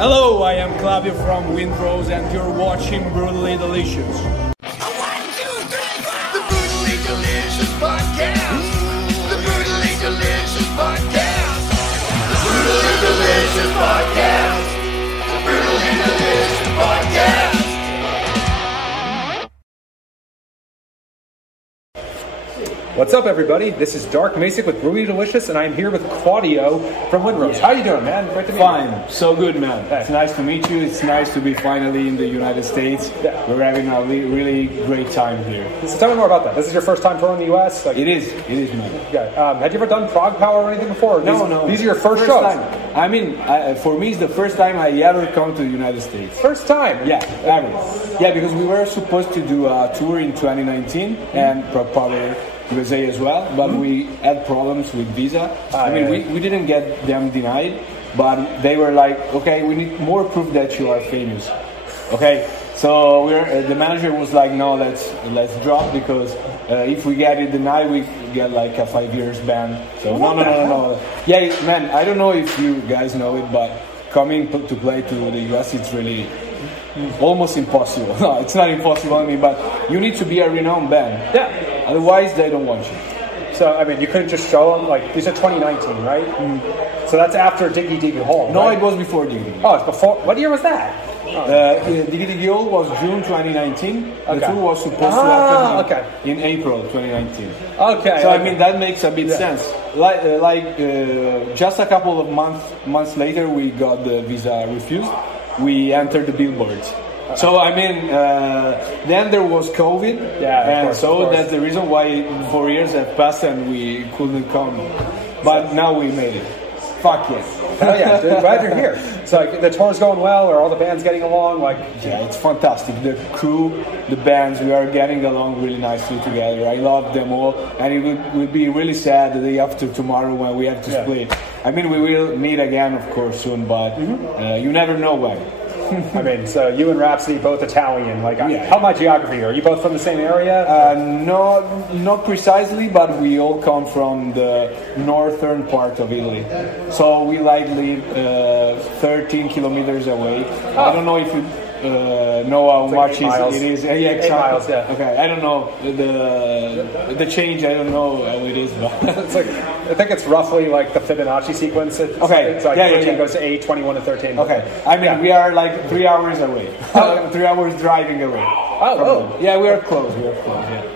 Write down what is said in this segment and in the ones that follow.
Hello, I am Claudio from Windrose and you're watching Brutally Delicious. The Brutally Delicious Podcast. The Brutally Delicious Podcast. The Brutally Delicious Podcast. The Brutally Delicious Podcast. What's up, everybody? This is Dark Masick with Brutally Delicious, and I'm here with Claudio from Windrose. How you doing, man? Great to meet you. Fine, so good, man. It's nice to meet you. It's nice to be finally in the United States. Yeah. We're having a really great time here. So tell me more about that. This is your first time touring the U.S.? It is, man. Okay. Had you ever done Prague Power or anything before? No. These are your first shows? Time. I mean, for me, it's the first time I ever come to the United States. First time? Yeah, ever. Yeah, because we were supposed to do a tour in 2019 and probably USA as well, but we had problems with visa. We didn't get them denied, but they were like, okay, we need more proof that you are famous. Okay, so the manager was like, no, let's drop, because if we get it denied, we get like a 5 years ban. So no. Yeah, man, I don't know if you guys know it, but coming to play to the US, it's really almost impossible. No, it's not impossible, I mean, but you need to be a renowned band. Yeah. Otherwise, they don't want you. So, I mean, you couldn't just show them, like, you said 2019, right? So that's after Diggy Diggy Hole, No, right? it was before Diggy Diggy. Oh, it's before. What year was that? Diggy Diggy Hole was June 2019. Okay. The tour was supposed to happen in April 2019. Okay. So, I mean, that makes a bit sense. Just a couple of months later, we got the visa refused. We entered the billboards. So I mean, then there was COVID, of course. That's the reason why 4 years have passed and we couldn't come. But now we made it. Fuck yes! Oh yeah, dude, glad you're here. So like, the tour's going well, or all the bands getting along? Like, yeah, it's fantastic. The crew, the bands, we are getting along really nicely together. I love them all, and it would be really sad the day after tomorrow when we have to split. I mean, we will meet again, of course, soon, but you never know when. I mean, so you and Rhapsody both Italian. Like, help my geography. Are you both from the same area? No, not precisely, but we all come from the northern part of Italy. So we live 13 kilometers away. I don't know if you know how much it is. Yeah, exactly. 8 miles, yeah. Okay, I don't know the change. I don't know how it is, but it's like, I think it's roughly like the Fibonacci sequence. Okay, it's like 13 goes to 8, 21 to 13. Okay, I mean we are like 3 hours away. 3 hours driving away. Oh. Yeah, we are close. Yeah.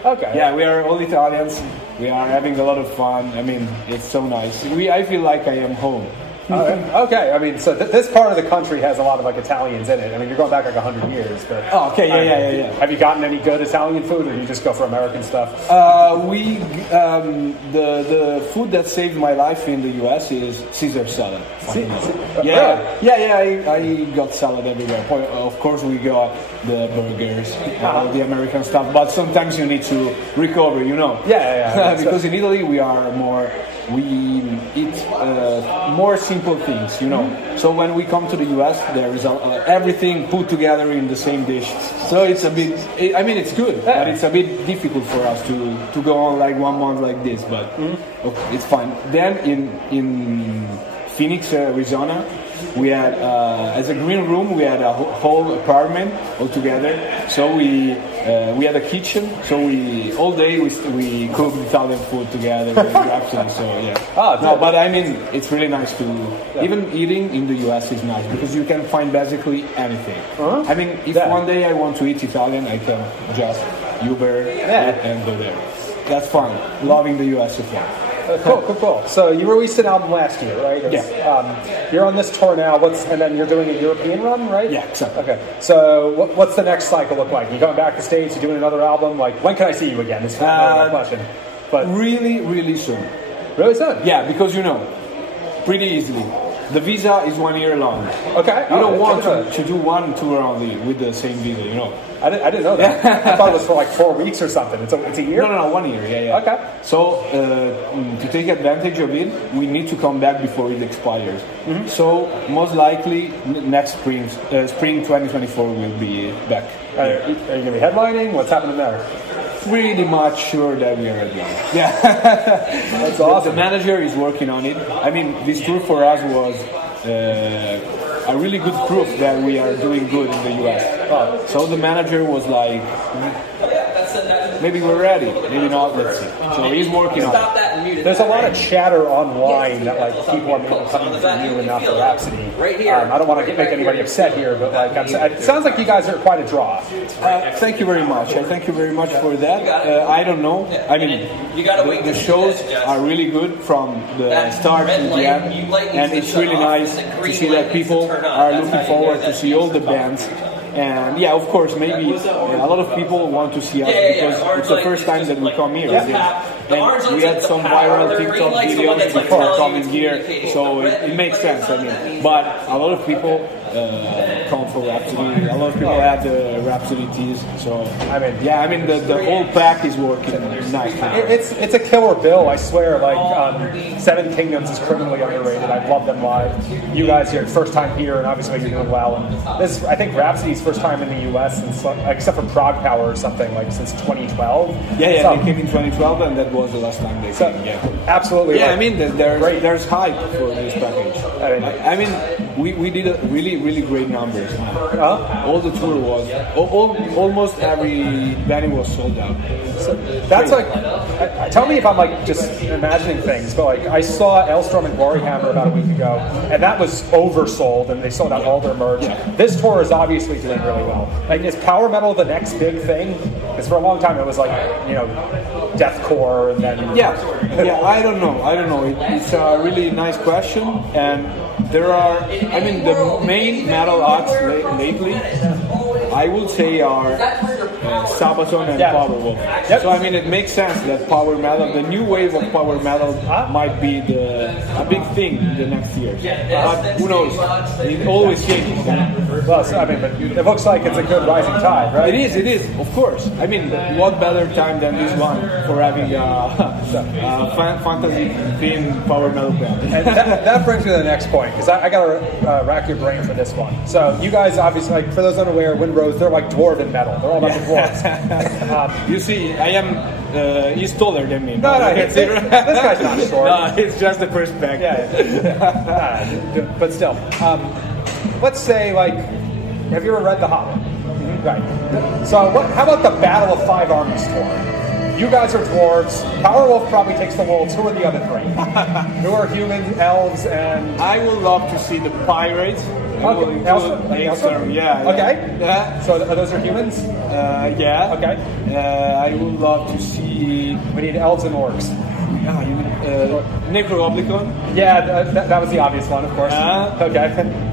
Okay. Yeah, we are all Italians. We are having a lot of fun. I mean, it's so nice. I feel like I am home. Okay, I mean, so this part of the country has a lot of like Italians in it. I mean, you're going back like 100 years, but okay, yeah. Have you gotten any good Italian food, or you just go for American stuff? The food that saved my life in the US is Caesar salad. I got salad everywhere. Of course, we got the burgers, the American stuff, but sometimes you need to recover, you know. Yeah. Because in Italy we eat more simple things, you know. So when we come to the US, there is everything put together in the same dish. So it's a bit, I mean, it's good, but it's a bit difficult for us to go on like 1 month like this, but okay, it's fine. Then in Phoenix, Arizona, we had, as a green room, we had a whole apartment all together. So we had a kitchen. So all day we cooked Italian food together. Actually, so yeah. But I mean, it's really nice to even eating in the US is nice because you can find basically anything. I mean, if one day I want to eat Italian, I can just Uber and go there. That's fine. Loving the US so far. Cool. So you released an album last year, right? You're on this tour now. And then you're doing a European run, right? Yeah, exactly. Okay. So what's the next cycle look like? You going back to States? You doing another album? Like, when can I see you again? This is my question. But really soon. Really soon? Yeah, because pretty easily. The visa is 1 year long. Okay. You don't want to do one tour only with the same visa, you know. I didn't know that. I thought it was for like 4 weeks or something. It's a year? No, 1 year, yeah. Okay. So, to take advantage of it, we need to come back before it expires. So, most likely, next spring 2024, we'll be back. Are you going to be headlining? What's happening there? Pretty much sure that we are at the end. Yeah. That's awesome. The manager is working on it. I mean, this tour for us was a really good proof that we are doing good in the US. So the manager was like, maybe we're ready, maybe not, let's see. So he's working on it. There's a lot of chatter online that like people are maybe coming from you and not for Rhapsody. I don't want to make anybody upset here, but like it sounds like you guys are quite a draw. Thank you very much. I thank you very much for that. I don't know. I mean, the shows are really good from the start to the end, and it's really nice to see that people are looking forward to see all the bands. And yeah, of course, maybe a lot of people want to see us because it's the first time that we come here. And we had some viral TikTok videos before coming here, so it makes sense. I mean, but a lot of people come for Rhapsody. A lot of people have the Rhapsody tees. So I mean, the whole pack is working nicely. It's a killer bill, I swear. Like Seven Kingdoms is criminally underrated. I love them live. You guys are first time here, and obviously you're doing well. And this, I think, Rhapsody's first time in the U.S. since, except for Prague Power or something, like since 2012. Yeah, so, they came in 2012, and that was the last time they came. Yeah, absolutely. Yeah, I mean, there's hype for this package. I mean, we did a really great numbers. All the tour was almost every venue was sold out. So that's like, tell me if I'm like just imagining things, but like I saw Elstrom and Gloryhammer about a week ago, and that was oversold, and they sold out all their merch. This tour is obviously doing really well. Like, is power metal the next big thing? Because for a long time it was like, you know, deathcore, and then I don't know. It's a really nice question, and there are, I mean, the main metal acts lately, I would say, are Sabaton and Powerwolf. So I mean, it makes sense that power metal, the new wave of power metal, might be a big thing in the next years. But who knows? It always changes. Well, so, I mean, but it looks like it's a good rising tide, right? It is, of course. I mean, what better time than this one for having a fantasy-themed power metal band? And that brings me to the next point, because I got to rack your brain for this one. So you guys, obviously, like, for those unaware, Windrose, they're like dwarven metal. They're all about the dwarves. You see, I am, he's taller than me. No, this guy's not short. No, it's just the perspective. But still, let's say, like, have you ever read The Hobbit? Mm-hmm. Right. So how about the Battle of Five Armies tour? You guys are dwarves. Powerwolf probably takes the world. Who are the other three? Who are humans, elves, and... I would love to see the pirates. Okay. Yeah. Okay. Yeah. So those are humans? Yeah. Okay. I would love to see... We need elves and orcs. Necrogoblicon. Yeah, that was the obvious one, of course. Okay.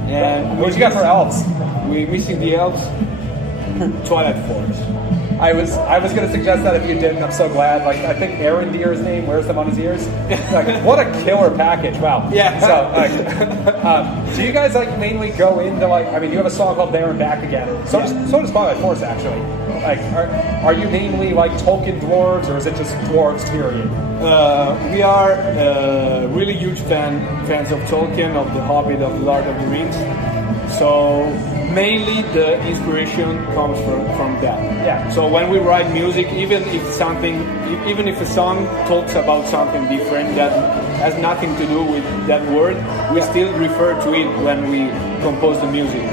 And what you got for elves? We're missing the elves. Twilight Forest. I was going to suggest that if you didn't. I'm so glad. Like, I think Arendir's name wears them on his ears. Like, what a killer package! Wow. Yeah. So, do you guys like mainly go into like? I mean, you have a song called "There and Back Again." So does Twilight Force actually. Like, are you mainly like Tolkien dwarves, or is it just dwarves period? We are really huge fans of Tolkien, of The Hobbit, of The Lord of the Rings. So mainly the inspiration comes from that. Yeah. So when we write music, even if a song talks about something different that has nothing to do with that word, we still refer to it when we compose the music.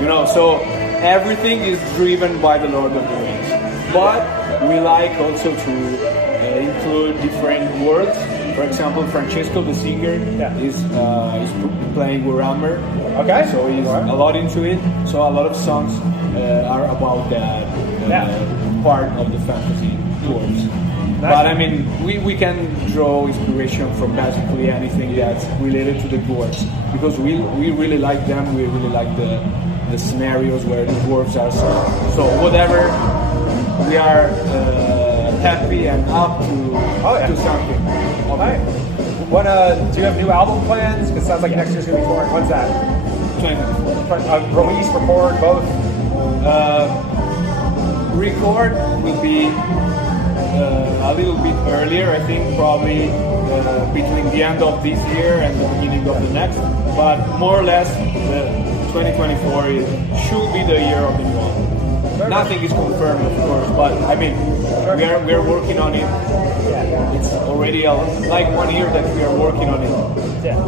You know, so everything is driven by The Lord of the Rings. But we like also to include different words. For example, Francesco, the singer, is playing Warhammer. Okay. So he's a lot into it. So a lot of songs are about that part of the fantasy dwarves. Nice. But I mean, we can draw inspiration from basically anything that's related to the dwarves, because we really like them. We really like the scenarios where the dwarves are. So whatever, we are happy and up to something. Okay. What do you have new album plans? Because it sounds like next year's gonna be touring. When's that? 2024. Release, record, both. Record will be a little bit earlier. I think probably between the end of this year and the beginning of the next. But more or less, 2024 should be the year of the new album. nothing is confirmed, of course. But I mean, we are working on it. It's already like 1 year that we are working on it. Yeah.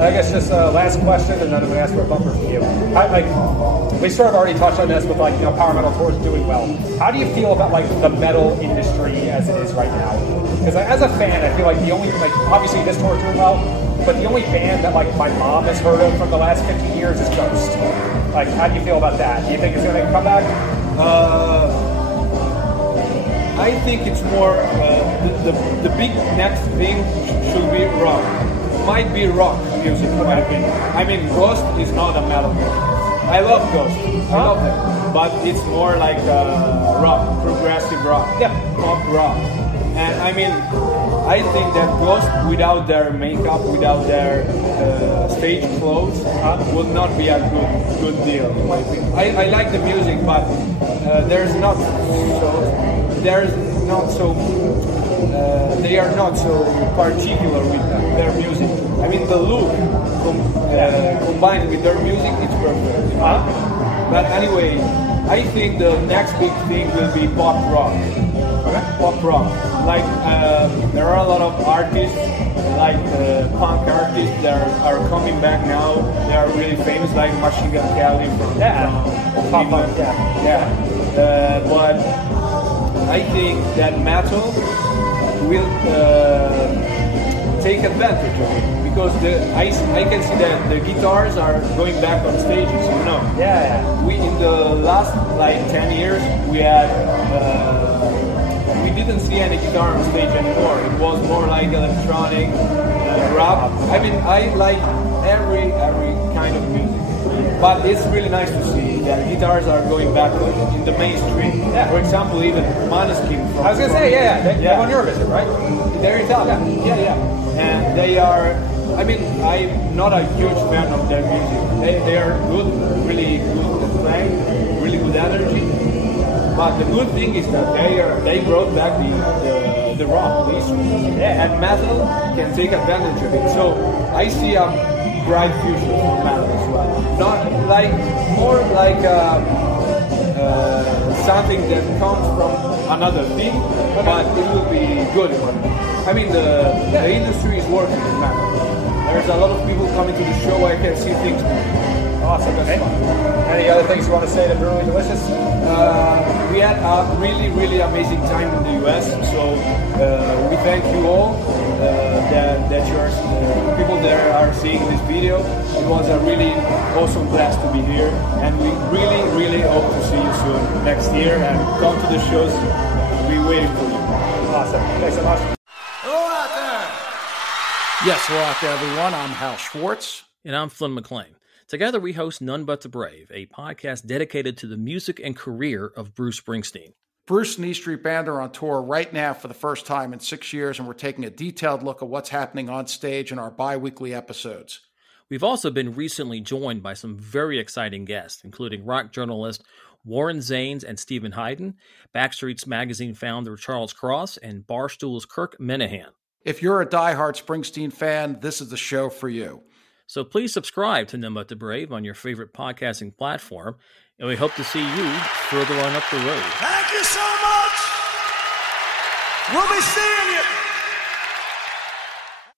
I guess just last question, and then I'm going to ask for a bumper from you. We sort of already touched on this with power metal tours doing well. How do you feel about the metal industry as it is right now? Because as a fan, I feel like the only obviously this tour is doing well, but the only band that my mom has heard of from the last 15 years is Ghost. How do you feel about that? Do you think it's going to make a comeback? I think it's more the big next thing should be rock. Might be rock music, in my opinion. I mean, Ghost is not a metal band. I love Ghost. I love them, but it's more like rock, progressive rock, pop rock. And I mean, I think that Ghost, without their makeup, without their stage clothes, would not be a good deal. I like the music, but they are not so particular with their music. I mean, the look combined with their music, it's perfect. But anyway, I think the next big thing will be pop rock. Pop rock. There are a lot of artists, punk artists that are coming back now. They are really famous, like Machine Gun Kelly from pop punk. But I think that metal will take advantage of it because I can see that the guitars are going back on stages. We in the last 10 years we didn't see any guitar on stage anymore. It was more like electronic rap. I mean, I like every kind of music. But it's really nice to see that guitars are going back in the mainstream. For example, even Måneskin. I was going to say, they're on your visit, right? They're Italian. Yeah. And they are, I mean, I'm not a huge fan of their music. They are good, really good at playing, really good energy. But the good thing is that they brought back the rock, the instruments. And metal can take advantage of it. So I see a bright future for metal as well. Not more like something that comes from another thing, but it will be good. I mean, the industry is working in metal. There's a lot of people coming to the show. I can see things. Awesome. Any other things you want to say to Brutally Delicious? We had a really, really amazing time in the US. So we thank you all that you're people that are seeing this video. It was a really awesome blast to be here, and we really, really hope to see you soon next year and come to the shows. We're waiting for you. Awesome. Thanks so much. Hello out there. Yes, hello out there, everyone. I'm Hal Schwartz. And I'm Flynn McLean. Together we host None But the Brave, a podcast dedicated to the music and career of Bruce Springsteen. Bruce and E Street Band are on tour right now for the first time in 6 years, and we're taking a detailed look at what's happening on stage in our bi-weekly episodes. We've also been recently joined by some very exciting guests, including rock journalist Warren Zanes and Stephen Hayden, Backstreet's Magazine founder Charles Cross, and Barstool's Kirk Minahan. If you're a diehard Springsteen fan, this is the show for you. So please subscribe to None But the Brave on your favorite podcasting platform, and we hope to see you further on up the road. Thank you so much. We'll be seeing you.